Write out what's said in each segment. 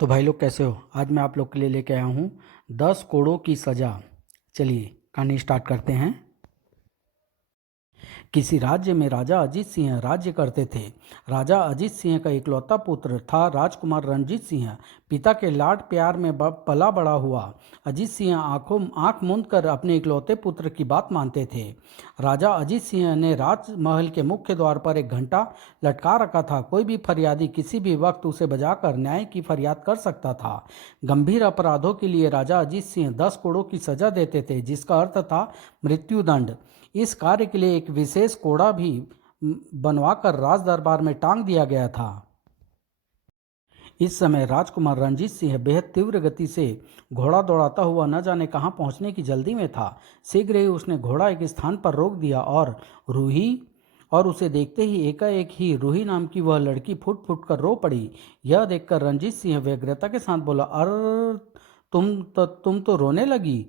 तो भाई लोग कैसे हो। आज मैं आप लोग के लिए लेके आया हूँ 10 कोड़ों की सज़ा। चलिए कहानी स्टार्ट करते हैं। किसी राज्य में राजा अजीत सिंह राज्य करते थे। राजा अजीत सिंह का इकलौता पुत्र था राजकुमार रणजीत सिंह। पिता के लाड प्यार में पला बड़ा हुआ। अजीत सिंह आंख मूंद कर अपने इकलौते पुत्र की बात मानते थे। राजा अजीत सिंह ने राजमहल के मुख्य द्वार पर एक घंटा लटका रखा था। कोई भी फरियादी किसी भी वक्त उसे बजाकर न्याय की फरियाद कर सकता था। गंभीर अपराधों के लिए राजा अजीत सिंह 10 कोड़ों की सजा देते थे, जिसका अर्थ था मृत्युदंड। इस कार्य के लिए एक विशेष कोड़ा भी बनवाकर राज दरबार में टांग दिया गया था। इस समय राजकुमार रणजीत सिंह बेहद तीव्र गति से घोड़ा दौड़ाता हुआ न जाने कहाँ पहुंचने की जल्दी में था। शीघ्र ही उसने घोड़ा एक स्थान पर रोक दिया और उसे देखते ही एकाएक ही रूही नाम की वह लड़की फुट फुट कर रो पड़ी। यह देखकर रणजीत सिंह व्यग्रता के साथ बोला, अर तुम तो रोने लगी।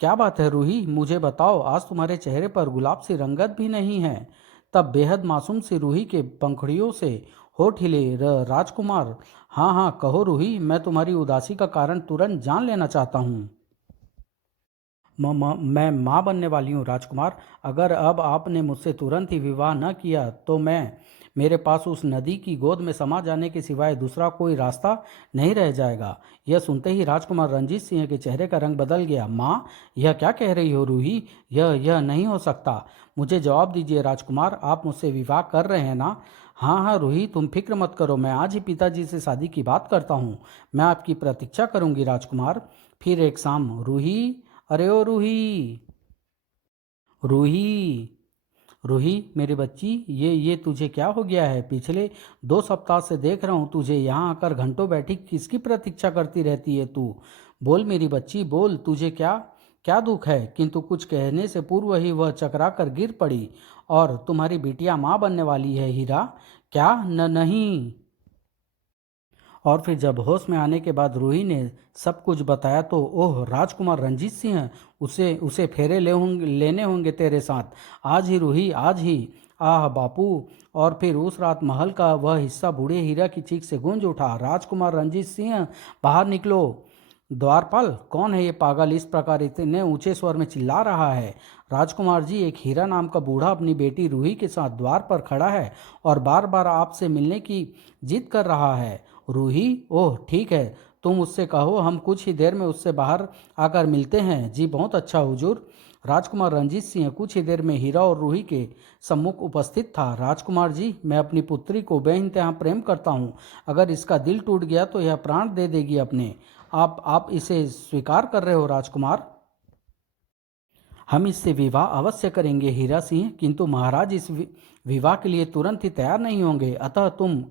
क्या बात है रूही, मुझे बताओ, आज तुम्हारे चेहरे पर गुलाब सी रंगत भी नहीं है। तब बेहद मासूम सी रूही के पंखुड़ियों से होठ हिले। राजकुमार, हाँ हाँ कहो रूही, मैं तुम्हारी उदासी का कारण तुरंत जान लेना चाहता हूँ। मैं माँ बनने वाली हूँ राजकुमार। अगर अब आपने मुझसे तुरंत ही विवाह न किया तो मेरे पास उस नदी की गोद में समा जाने के सिवाय दूसरा कोई रास्ता नहीं रह जाएगा। यह सुनते ही राजकुमार रणजीत सिंह के चेहरे का रंग बदल गया। माँ, यह क्या कह रही हो रूही? यह नहीं हो सकता। मुझे जवाब दीजिए राजकुमार, आप मुझसे विवाह कर रहे हैं ना? हाँ हाँ रूही, तुम फिक्र मत करो, मैं आज ही पिताजी से शादी की बात करता हूँ। मैं आपकी प्रतीक्षा करूँगी राजकुमार। फिर एक शाम रूही, अरे ओ रूही, रूही, रूही मेरी बच्ची, ये तुझे क्या हो गया है? पिछले 2 सप्ताह से देख रहा हूँ तुझे यहाँ आकर घंटों बैठी किसकी प्रतीक्षा करती रहती है तू? बोल मेरी बच्ची, बोल, तुझे क्या क्या दुख है? किंतु कुछ कहने से पूर्व ही वह चकरा कर गिर पड़ी। और तुम्हारी बिटिया माँ बनने वाली है हीरा? क्या? नहीं। और फिर जब होश में आने के बाद रूही ने सब कुछ बताया तो ओह राजकुमार रणजीत सिंह, उसे उसे फेरे लेने होंगे तेरे साथ। आज ही रूही, आज ही। आह बापू। और फिर उस रात महल का वह हिस्सा बूढ़े हीरा की चीख से गूंज उठा, राजकुमार रणजीत सिंह, बाहर निकलो। द्वारपाल, कौन है ये पागल इस प्रकार इतने ऊंचे स्वर में चिल्ला रहा है? राजकुमार जी, एक हीरा नाम का बूढ़ा अपनी बेटी रूही के साथ द्वार पर खड़ा है और बार बार आपसे मिलने की जिद कर रहा है। रूही, ओह ठीक है, तुम उससे कहो हम कुछ ही देर में उससे बाहर आकर मिलते हैं। जी बहुत अच्छा हुजूर। राजकुमार रणजीत सिंह कुछ ही देर में हीरा और रूही के सम्मुख उपस्थित था। राजकुमार जी, मैं अपनी पुत्री को बेइंतहा प्रेम करता हूँ। अगर इसका दिल टूट गया तो यह प्राण दे देगी अपने। आप इसे स्वीकार कर रहे हो राजकुमार? हम इससे विवाह अवश्य करेंगे हीरा सिंह, किंतु महाराज इस विवाह के लिए तुरंत ही तैयार नहीं होंगे। अतः तुम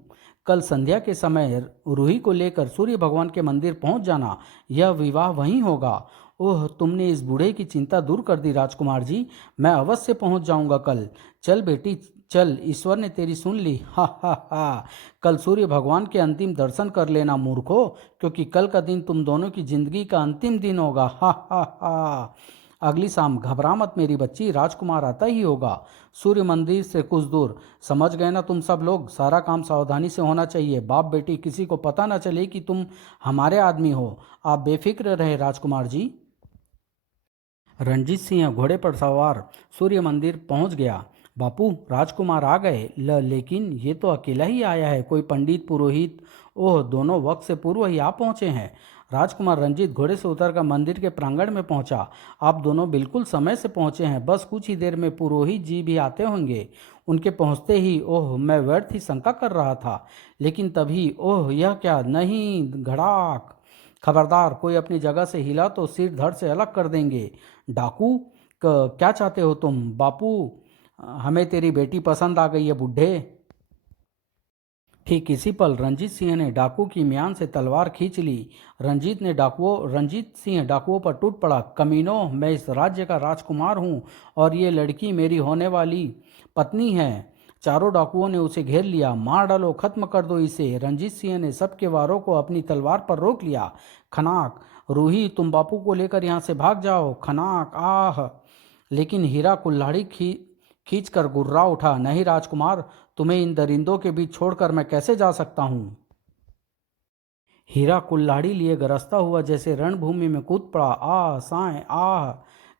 कल संध्या के समय रूही को लेकर सूर्य भगवान के मंदिर पहुंच जाना। यह विवाह वहीं होगा। ओह, तुमने इस बूढ़े की चिंता दूर कर दी राजकुमार जी। मैं अवश्य पहुंच जाऊंगा कल। चल बेटी चल, ईश्वर ने तेरी सुन ली। हा हा हा। कल सूर्य भगवान के अंतिम दर्शन कर लेना मूर्खो, क्योंकि कल का दिन तुम दोनों की जिंदगी का अंतिम दिन होगा। हा हा हा। अगली शाम, घबरा मत मेरी बच्ची, राजकुमार आता ही होगा सूर्य मंदिर से कुछ दूर। समझ गए ना तुम सब लोग? सारा काम सावधानी से होना चाहिए। बाप बेटी किसी को पता ना चले कि तुम हमारे आदमी हो। आप बेफिक्र रहे राजकुमार जी। रणजीत सिंह घोड़े पर सवार सूर्य मंदिर पहुंच गया। बापू, राजकुमार आ गए। लेकिन ये तो अकेला ही आया है, कोई पंडित पुरोहित? ओह, दोनों वक्त से पूर्व ही आ पहुंचे हैं। राजकुमार रंजीत घोड़े से उतरकर मंदिर के प्रांगण में पहुंचा। आप दोनों बिल्कुल समय से पहुंचे हैं, बस कुछ ही देर में पुरोहित जी भी आते होंगे। उनके पहुंचते ही ओह, मैं व्यर्थ ही शंका कर रहा था, लेकिन तभी ओह, यह क्या? नहीं, धड़ाक। खबरदार, कोई अपनी जगह से हिला तो सिर धड़ से अलग कर देंगे। डाकू, क्या चाहते हो तुम? बापू, हमें तेरी बेटी पसंद आ गई है बुढ़े। ठीक इसी पल रणजीत सिंह ने डाकू की म्यान से तलवार खींच ली। रणजीत सिंह डाकुओं पर टूट पड़ा। कमीनों, मैं इस राज्य का राजकुमार हूँ और ये लड़की मेरी होने वाली पत्नी है। चारों डाकुओं ने उसे घेर लिया। मार डालो, खत्म कर दो इसे। रणजीत सिंह ने सबके वारों को अपनी तलवार पर रोक लिया। खनाक, रूही, तुम बापू को लेकर यहाँ से भाग जाओ। खनाक, आह। लेकिन हीरा कुल्हाड़ी खींच कर गुर्रा उठा। नहीं राजकुमार, तुम्हें इन दरिंदों के बीच छोड़कर मैं कैसे जा सकता हूँ? हीरा कुल्हाड़ी लिए गरजता हुआ जैसे रणभूमि में कूद पड़ा। आह साएं, आह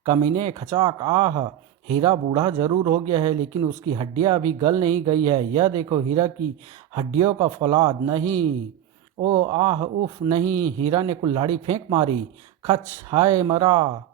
कमीने, खचाक, आह। हीरा बूढ़ा जरूर हो गया है लेकिन उसकी हड्डियां अभी गल नहीं गई है। यह देखो हीरा की हड्डियों का फौलाद। नहीं, ओ आह, उफ, नहीं। हीरा ने कुल्हाड़ी फेंक मारी। खच, हाय मरा।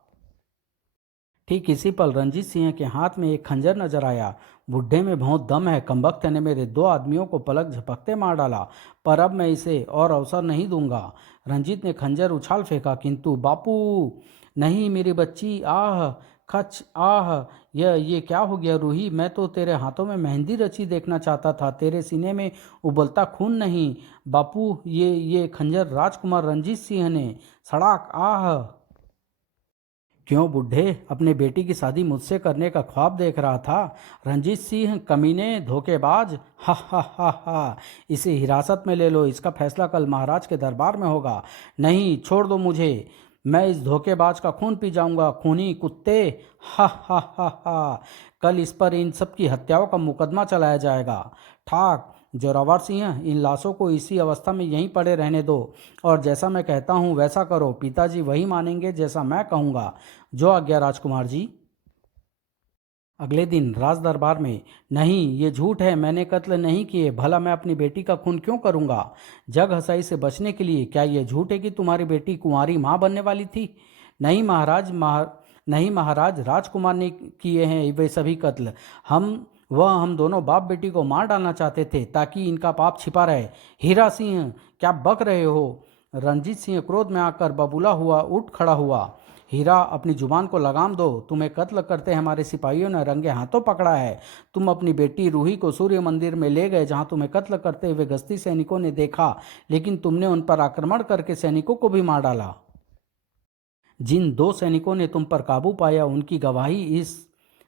ठीक इसी पल रंजीत सिंह के हाथ में एक खंजर नजर आया। बुढ़े में बहुत दम है, कमबख्त ने मेरे दो आदमियों को पलक झपकते मार डाला, पर अब मैं इसे और अवसर नहीं दूंगा। रंजीत ने खंजर उछाल फेंका, किंतु बापू। नहीं मेरी बच्ची, आह। खच, आह। ये क्या हो गया रूही? मैं तो तेरे हाथों में मेहंदी रची देखना चाहता था, तेरे सीने में उबलता खून नहीं। बापू, ये खंजर राजकुमार रंजीत सिंह ने। सड़ाक, आह। क्यों बुढ़े, अपने बेटी की शादी मुझसे करने का ख्वाब देख रहा था? रंजीत सिंह, कमीने, धोखेबाज। हा हा हा हा। इसे हिरासत में ले लो, इसका फैसला कल महाराज के दरबार में होगा। नहीं, छोड़ दो मुझे, मैं इस धोखेबाज का खून पी जाऊंगा। खूनी कुत्ते। हा हा हा हा। कल इस पर इन सब की हत्याओं का मुकदमा चलाया जाएगा। ठाक जोरावर सिंह, इन लाशों को इसी अवस्था में यहीं पड़े रहने दो और जैसा मैं कहता हूँ वैसा करो। पिताजी वही मानेंगे जैसा मैं कहूँगा। जो आज्ञा राजकुमार जी। अगले दिन राज दरबार में, नहीं ये झूठ है, मैंने कत्ल नहीं किए, भला मैं अपनी बेटी का खून क्यों करूंगा? जग हंसाई से बचने के लिए क्या ये झूठ है कि तुम्हारी बेटी कुंवारी माँ बनने वाली थी? नहीं महाराज, नहीं महाराज, राजकुमार ने किए हैं वे सभी कत्ल। हम दोनों बाप बेटी को मार डालना चाहते थे ताकि इनका पाप छिपा रहे। हीरा सिंह, क्या बक रहे हो? रंजीत सिंह क्रोध में आकर बबूला हुआ उठ खड़ा हुआ। हीरा, अपनी जुबान को लगाम दो, तुम्हें कत्ल करते हमारे सिपाहियों ने रंगे हाथों पकड़ा है। तुम अपनी बेटी रूही को सूर्य मंदिर में ले गए जहां तुम्हें कत्ल करते हुए गश्ती सैनिकों ने देखा, लेकिन तुमने उन पर आक्रमण करके सैनिकों को भी मार डाला। जिन दो सैनिकों ने तुम पर काबू पाया उनकी गवाही इस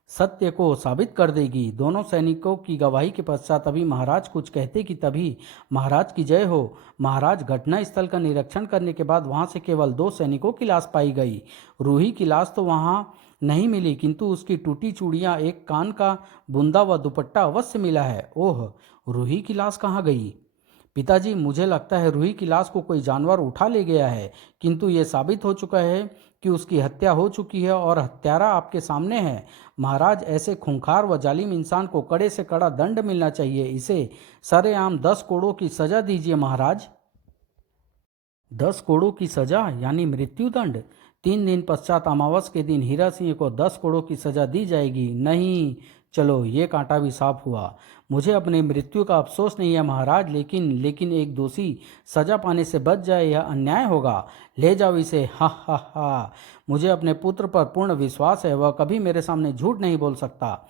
सत्य को साबित कर देगी। दोनों सैनिकों की गवाही के पश्चात अभी महाराज कुछ कहते कि तभी महाराज की जय हो। महाराज, घटना स्थल का निरीक्षण करने के बाद वहां से केवल दो सैनिकों की लाश पाई गई। रूही की लाश तो वहां नहीं मिली, किंतु उसकी टूटी चूड़ियां, एक कान का बुंदा व दुपट्टा अवश्य मिला है। ओह, रूही की लाश कहाँ गई? पिताजी, मुझे लगता है रूही की लाश को कोई जानवर उठा ले गया है, किंतु यह साबित हो चुका है कि उसकी हत्या हो चुकी है और हत्यारा आपके सामने है। महाराज, ऐसे खूंखार व जालिम इंसान को कड़े से कड़ा दंड मिलना चाहिए। इसे सरेआम 10 कोड़ों की सजा दीजिए महाराज। 10 कोड़ों की सजा यानी मृत्युदंड? 3 दिन पश्चात अमावस के दिन हीरा सिंह को 10 कोड़ों की सजा दी जाएगी। नहीं, चलो ये कांटा भी साफ हुआ। मुझे अपने मृत्यु का अफसोस नहीं है महाराज, लेकिन एक दोषी सजा पाने से बच जाए यह अन्याय होगा। ले जाओ इसे। हा हा हा। मुझे अपने पुत्र पर पूर्ण विश्वास है, वह कभी मेरे सामने झूठ नहीं बोल सकता।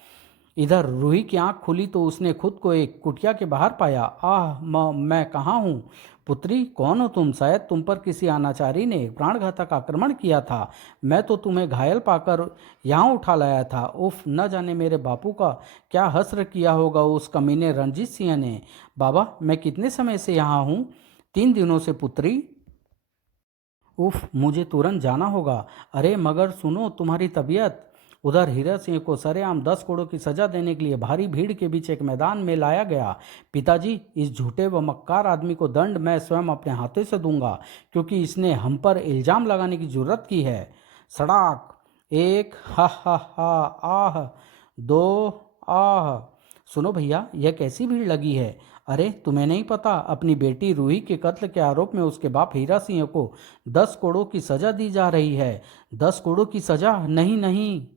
इधर रूही की आंख खुली तो उसने खुद को एक कुटिया के बाहर पाया। आह, मैं कहाँ हूँ? पुत्री, कौन हो तुम? शायद तुम पर किसी अनाचारी ने प्राणघातक आक्रमण किया था। मैं तो तुम्हें घायल पाकर यहाँ उठा लाया था। उफ, न जाने मेरे बापू का क्या हश्र किया होगा उस कमीने रंजीत सिंह ने। बाबा, मैं कितने समय से यहाँ हूँ? 3 दिनों से पुत्री। उफ, मुझे तुरंत जाना होगा। अरे मगर सुनो, तुम्हारी तबीयत। उधर हीरा सिंह को सरेआम 10 करोड़ की सजा देने के लिए भारी भीड़ के बीच एक मैदान में लाया गया। पिताजी, इस झूठे व मक्कार आदमी को दंड मैं स्वयं अपने हाथों से दूंगा, क्योंकि इसने हम पर इल्जाम लगाने की जुर्रत की है। सड़ाक, एक, हा हा हा, आह, दो, आह। सुनो भैया, यह कैसी भीड़ लगी है? अरे तुम्हें नहीं पता, अपनी बेटी रूही के कत्ल के आरोप में उसके बाप हीरा सिंह को 10 करोड़ की सजा दी जा रही है। 10 करोड़ की सजा? नहीं नहीं,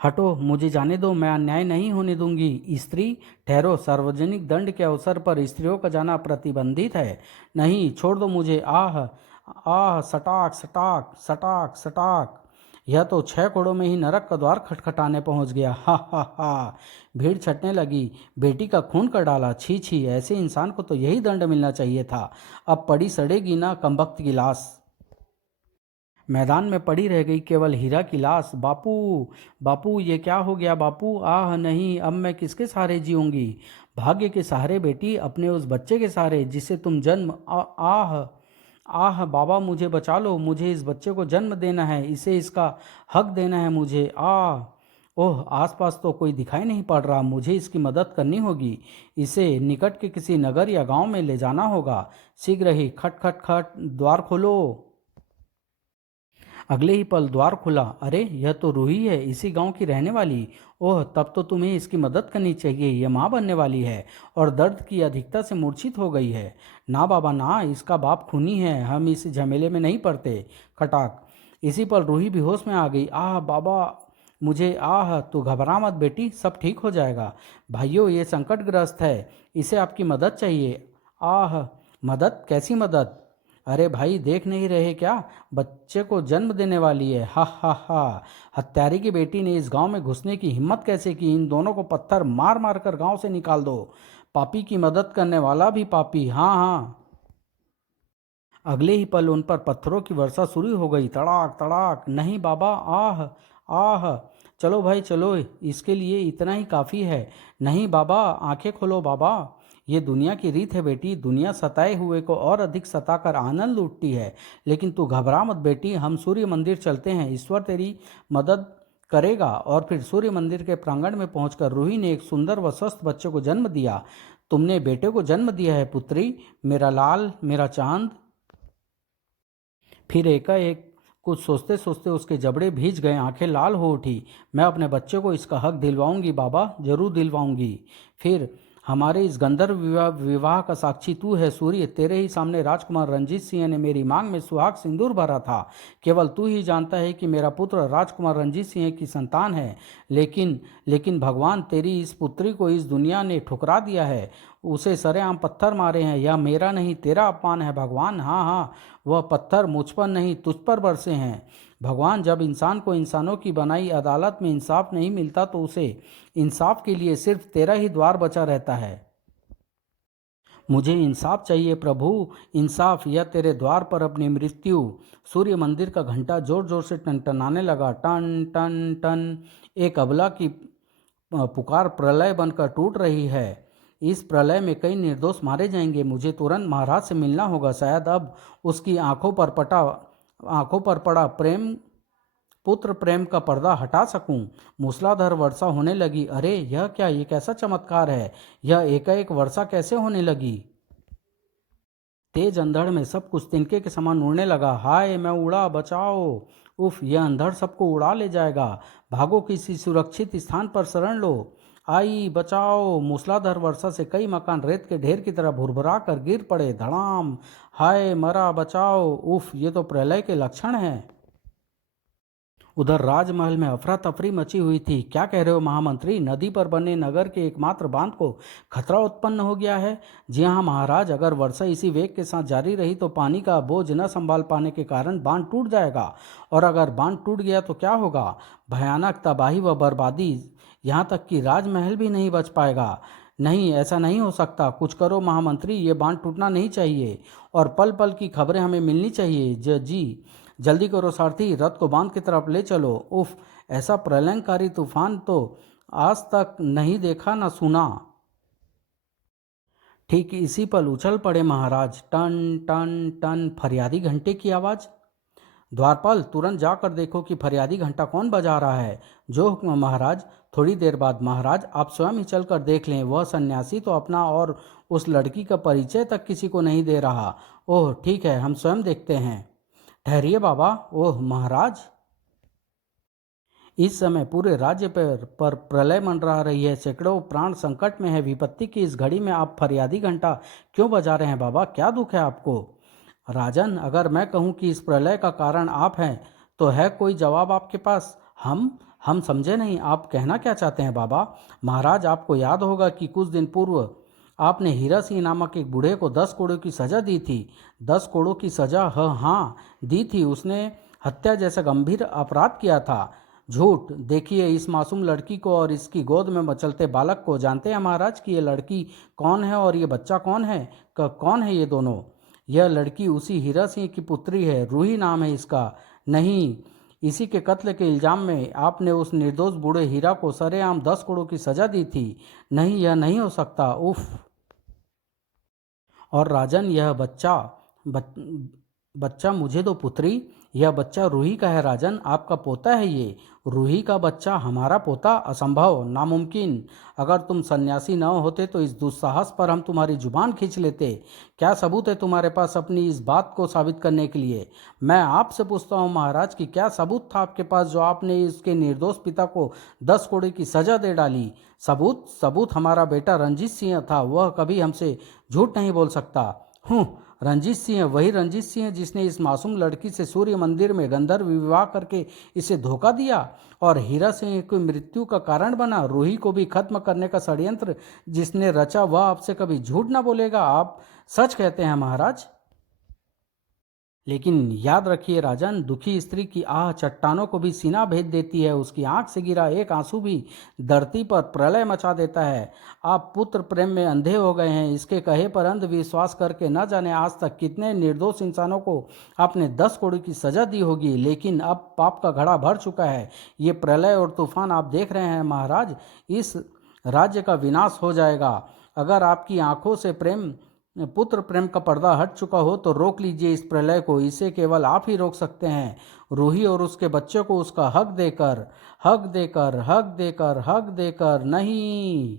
हटो, मुझे जाने दो, मैं अन्याय नहीं होने दूंगी। स्त्री, ठहरो, सार्वजनिक दंड के अवसर पर स्त्रियों का जाना प्रतिबंधित है। नहीं, छोड़ दो मुझे। आह, आह, सटाक सटाक सटाक सटाक। यह तो 6 कोड़ों में ही नरक का द्वार खटखटाने पहुंच गया। हा हा हा। भीड़ छटने लगी। बेटी का खून कर डाला, छी छी, ऐसे इंसान को तो यही दंड मिलना चाहिए था। अब पड़ी सड़ेगी ना कमबख्त की लाश। मैदान में पड़ी रह गई केवल हीरा की लाश। बापू, बापू, ये क्या हो गया बापू? आह नहीं, अब मैं किसके सहारे जीऊंगी? भाग्य के सहारे बेटी, अपने उस बच्चे के सहारे जिसे तुम जन्म आह, आह बाबा, मुझे बचा लो, मुझे इस बच्चे को जन्म देना है, इसे इसका हक देना है मुझे। आह, ओह, आसपास तो कोई दिखाई नहीं पड़ रहा। मुझे इसकी मदद करनी होगी। इसे निकट के किसी नगर या गांव में ले जाना होगा। शीघ्र ही। खट खट खट, द्वार खोलो। अगले ही पल द्वार खुला। अरे, यह तो रूही है, इसी गांव की रहने वाली। ओह, तब तो तुम्हें इसकी मदद करनी चाहिए। यह माँ बनने वाली है और दर्द की अधिकता से मूर्छित हो गई है। ना बाबा ना, इसका बाप खूनी है, हम इस झमेले में नहीं पड़ते। खटाक। इसी पल रूही बेहोश में आ गई। आह बाबा, मुझे आह। तू घबरा मत बेटी, सब ठीक हो जाएगा। भाइयों, ये संकटग्रस्त है, इसे आपकी मदद चाहिए। आह। मदद? कैसी मदद? अरे भाई, देख नहीं रहे क्या? बच्चे को जन्म देने वाली है। हा हा हा। हत्यारे की बेटी ने इस गांव में घुसने की हिम्मत कैसे की? इन दोनों को पत्थर मार मार कर गांव से निकाल दो। पापी की मदद करने वाला भी पापी। हाँ हाँ। अगले ही पल उन पर पत्थरों की वर्षा शुरू हो गई। तड़ाक तड़ाक। नहीं बाबा, आह। आह। चलो भाई चलो, इसके लिए इतना ही काफ़ी है। नहीं बाबा, आंखें खोलो बाबा। ये दुनिया की रीत है बेटी। दुनिया सताए हुए को और अधिक सताकर आनंद लूटती है। लेकिन तू घबरा मत बेटी, हम सूर्य मंदिर चलते हैं, ईश्वर तेरी मदद करेगा। और फिर सूर्य मंदिर के प्रांगण में पहुंचकर रूही ने एक सुंदर व स्वस्थ बच्चे को जन्म दिया। तुमने बेटे को जन्म दिया है पुत्री, मेरा लाल, मेरा चांद। फिर एकाएक कुछ सोचते सोचते उसके जबड़े भीज गए, आंखें लाल हो उठी। मैं अपने बच्चे को इसका हक दिलवाऊंगी बाबा, जरूर दिलवाऊंगी। फिर हमारे इस गंधर्व विवाह का साक्षी तू है सूर्य। तेरे ही सामने राजकुमार रंजीत सिंह ने मेरी मांग में सुहाग सिंदूर भरा था। केवल तू ही जानता है कि मेरा पुत्र राजकुमार रंजीत सिंह की संतान है। लेकिन लेकिन भगवान, तेरी इस पुत्री को इस दुनिया ने ठुकरा दिया है। उसे सरेआम पत्थर मारे हैं। यह मेरा नहीं, तेरा अपमान है भगवान। हाँ हाँ, वह पत्थर मुझ पर नहीं, तुझ पर बरसे हैं। भगवान, जब इंसान को इंसानों की बनाई अदालत में इंसाफ नहीं मिलता तो उसे इंसाफ के लिए सिर्फ तेरा ही द्वार बचा रहता है। मुझे इंसाफ चाहिए प्रभु, इंसाफ, या तेरे द्वार पर अपनी मृत्यु। सूर्य मंदिर का घंटा जोर जोर से टनटनाने लगा। टन टन टन। एक अबला की पुकार प्रलय बनकर टूट रही है। इस प्रलय में कई निर्दोष मारे जाएंगे। मुझे तुरंत महाराज से मिलना होगा। शायद अब उसकी आंखों पर पड़ा प्रेम, पुत्र प्रेम का पर्दा हटा सकूं। मूसलाधार वर्षा होने लगी। अरे, यह क्या? ये कैसा चमत्कार है? यह एकाएक वर्षा कैसे होने लगी? तेज अंधड़ में सब कुछ तिनके के समान उड़ने लगा। हाय, मैं उड़ा, बचाओ। उफ, यह अंधड़ सबको उड़ा ले जाएगा। भागो, किसी सुरक्षित स्थान पर शरण लो। आई, बचाओ। मूसलाधार वर्षा से कई मकान रेत के ढेर की तरह भुरभुरा कर गिर पड़े। धड़ाम। हाय, मरा, बचाओ। उफ, ये तो प्रलय के लक्षण हैं। उधर राजमहल में अफरा तफरी मची हुई थी। क्या कह रहे हो महामंत्री? नदी पर बने नगर के एकमात्र बांध को खतरा उत्पन्न हो गया है। जी हाँ महाराज, अगर वर्षा इसी वेग के साथ जारी रही तो पानी का बोझ न संभाल पाने के कारण बांध टूट जाएगा। और अगर बांध टूट गया तो क्या होगा? भयानक तबाही व बर्बादी। यहाँ तक कि राजमहल भी नहीं बच पाएगा। नहीं, ऐसा नहीं हो सकता। कुछ करो महामंत्री, ये बांध टूटना नहीं चाहिए और पल पल की खबरें हमें मिलनी चाहिए। जी, जल्दी करो सारथी, रथ को बांध की तरफ ले चलो। उफ, ऐसा प्रलयंकारी तूफान तो आज तक नहीं देखा न सुना। ठीक इसी पल उछल पड़े महाराज। टन टन टन, फरियादी घंटे की आवाज। द्वारपाल, तुरंत जाकर देखो कि फरियादी घंटा कौन बजा रहा है। जो हुक्म महाराज। थोड़ी देर बाद महाराज, आप स्वयं ही चलकर देख लें। वह सन्यासी तो अपना और उस लड़की का परिचय तक किसी को नहीं दे रहा। ओह ठीक है, हम स्वयं देखते हैं। ठहरिए बाबा। ओह महाराज। इस समय पूरे राज्य पर प्रलय मंडरा रही है। सैकड़ों प्राण संकट में है। विपत्ति की इस घड़ी में आप फरियादी घंटा क्यों बजा रहे हैं बाबा? क्या दुख है आपको? राजन, अगर मैं कहूं कि इस प्रलय का कारण आप हैं तो है कोई जवाब आपके पास? हम समझे नहीं, आप कहना क्या चाहते हैं बाबा? महाराज, आपको याद होगा कि कुछ दिन पूर्व आपने हीरा सिंह नामक एक बूढ़े को 10 कोड़ों की सजा दी थी। 10 कोड़ों की सजा? हाँ, दी थी। उसने हत्या जैसा गंभीर अपराध किया था। झूठ। देखिए, इस मासूम लड़की को और इसकी गोद में मचलते बालक को जानते हैं महाराज कि ये लड़की कौन है और ये बच्चा कौन है? कौन है ये दोनों? यह लड़की उसी हीरा सिंह की पुत्री है। रूही नाम है इसका। नहीं, इसी के कत्ल के इल्जाम में आपने उस निर्दोष बूढ़े हीरा को सरेआम 10 करोड़ की सजा दी थी। नहीं, यह नहीं हो सकता। उफ। और राजन, यह बच्चा मुझे दो पुत्री। यह बच्चा रूही का है राजन, आपका पोता है ये। रूही का बच्चा हमारा पोता? असंभव, नामुमकिन। अगर तुम सन्यासी न होते तो इस दुस्साहस पर हम तुम्हारी जुबान खींच लेते। क्या सबूत है तुम्हारे पास अपनी इस बात को साबित करने के लिए? मैं आपसे पूछता हूँ महाराज कि क्या सबूत था आपके पास जो आपने इसके निर्दोष पिता को 10 कोड़े की सजा दे डाली? सबूत? सबूत हमारा बेटा रंजीत सिंह था, वह कभी हमसे झूठ नहीं बोल सकता। हूँ, रंजीत सिंह, वही रंजीत सिंह जिसने इस मासूम लड़की से सूर्य मंदिर में गंधर्व विवाह करके इसे धोखा दिया और हीरा सिंह की मृत्यु का कारण बना। रूही को भी खत्म करने का षड्यंत्र जिसने रचा वह आपसे कभी झूठ ना बोलेगा। आप सच कहते हैं महाराज। लेकिन याद रखिए राजन, दुखी स्त्री की आह चट्टानों को भी सीना भेद देती है। उसकी आंख से गिरा एक आंसू भी धरती पर प्रलय मचा देता है। आप पुत्र प्रेम में अंधे हो गए हैं। इसके कहे पर अंधविश्वास करके न जाने आज तक कितने निर्दोष इंसानों को आपने 10 करोड़ की सजा दी होगी। लेकिन अब पाप का घड़ा भर चुका है। ये प्रलय और तूफान आप देख रहे हैं महाराज, इस राज्य का विनाश हो जाएगा। अगर आपकी आंखों से पुत्र प्रेम का पर्दा हट चुका हो तो रोक लीजिए इस प्रलय को। इसे केवल आप ही रोक सकते हैं। रूही और उसके बच्चे को उसका हक देकर, हक देकर, हक देकर, हक देकर नहीं।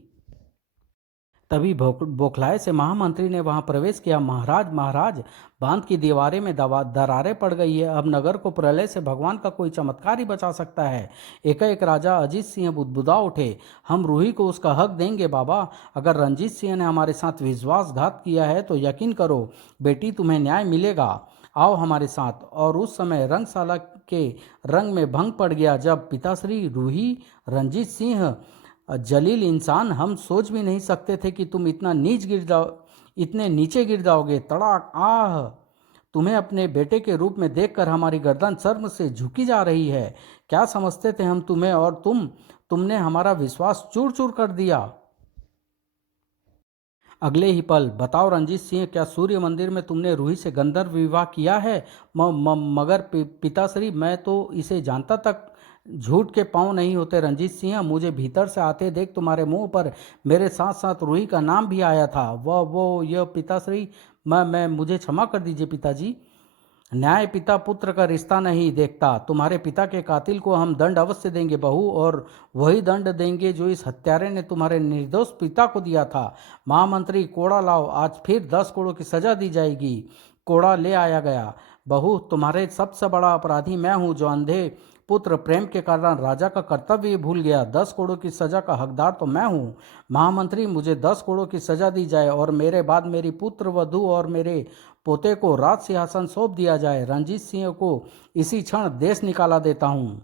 तभी बौखलाए से महामंत्री ने वहां प्रवेश किया। महाराज, महाराज, बांध की दीवारें में दरारें पड़ गई है। अब नगर को प्रलय से भगवान का कोई चमत्कार ही बचा सकता है। एकाएक राजा अजीत सिंह बुदबुदा उठे। हम रूही को उसका हक देंगे बाबा। अगर रंजीत सिंह ने हमारे साथ विश्वासघात किया है तो यकीन करो बेटी, तुम्हें न्याय मिलेगा। आओ हमारे साथ। और उस समय रंगशाला के रंग में भंग पड़ गया जब पिताश्री, रूही, रंजीत सिंह, जलील इंसान, हम सोच भी नहीं सकते थे कि तुम इतने नीचे गिर जाओगे। तड़ाक! आह! तुम्हें अपने बेटे के रूप में देखकर हमारी गर्दन शर्म से झुकी जा रही है। क्या समझते थे हम तुम्हें, और तुमने हमारा विश्वास चूर चूर कर दिया। अगले ही पल, बताओ रंजीत सिंह, क्या सूर्य मंदिर में तुमने रूही से गंधर्व विवाह किया है? मगर पिताश्री, मैं तो इसे जानता तक झूठ के पांव नहीं होते। रंजीत सिंह, मुझे भीतर से आते देख तुम्हारे मुंह पर मेरे साथ साथ रूही का नाम भी आया था। वो यह पिताश्री, मैं मुझे क्षमा कर दीजिए पिताजी। न्याय पिता पुत्र का रिश्ता नहीं देखता। तुम्हारे पिता के कातिल को हम दंड अवश्य देंगे बहू, और वही दंड देंगे जो इस हत्यारे ने तुम्हारे निर्दोष पिता को दिया था। महामंत्री, कोड़ा लाओ, आज फिर 10 करोड़ की सजा दी जाएगी। कोड़ा ले आया गया। बहू, तुम्हारे सबसे बड़ा अपराधी मैं हूँ जो अंधे पुत्र प्रेम के कारण राजा का कर्तव्य भूल गया। 10 करोड़ की सजा का हकदार तो मैं हूँ। महामंत्री, मुझे 10 करोड़ की सजा दी जाए और मेरे बाद मेरी पुत्र वधू और मेरे पोते को राज सिंहासन सौंप दिया जाए। रंजीत सिंह को इसी क्षण देश निकाला देता हूँ।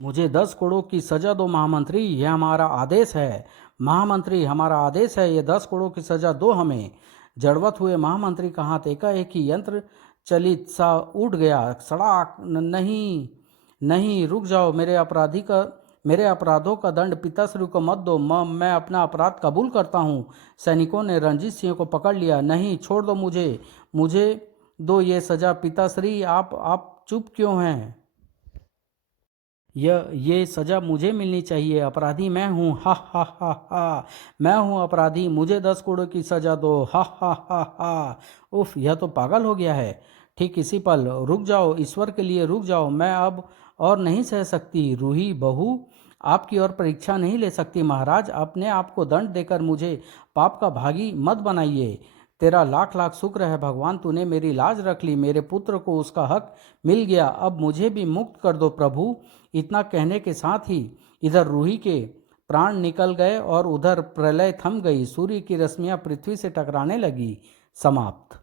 मुझे 10 करोड़ की सजा दो महामंत्री, यह हमारा आदेश है। महामंत्री, हमारा आदेश है, ये 10 करोड़ की सजा दो हमें। जड़वत हुए महामंत्री का हाथ एकाएक ही यंत्र चलित सा उठ गया। सड़ाक! नहीं, नहीं, रुक जाओ। मेरे अपराधों का दंड पिताश्री को मत दो। मैं अपना अपराध कबूल करता हूँ। सैनिकों ने रंजीत सिंह को पकड़ लिया। नहीं, छोड़ दो मुझे दो ये सजा। पिताश्री, आप चुप क्यों हैं? ये सजा मुझे मिलनी चाहिए। अपराधी मैं हूँ। हा हा हा हा, मैं हूँ अपराधी। मुझे 10 करोड़ की सजा दो। हा हा हा हा। उफ, यह तो पागल हो गया है। ठीक इसी पल, रुक जाओ, ईश्वर के लिए रुक जाओ। मैं अब और नहीं सह सकती। रूही बहू आपकी और परीक्षा नहीं ले सकती। महाराज, अपने आप को दंड देकर मुझे पाप का भागी मत बनाइए। तेरा लाख लाख शुक्र है भगवान, तूने मेरी लाज रख ली। मेरे पुत्र को उसका हक मिल गया। अब मुझे भी मुक्त कर दो प्रभु। इतना कहने के साथ ही इधर रूही के प्राण निकल गए और उधर प्रलय थम गई। सूर्य की रश्मियां पृथ्वी से टकराने लगी। समाप्त।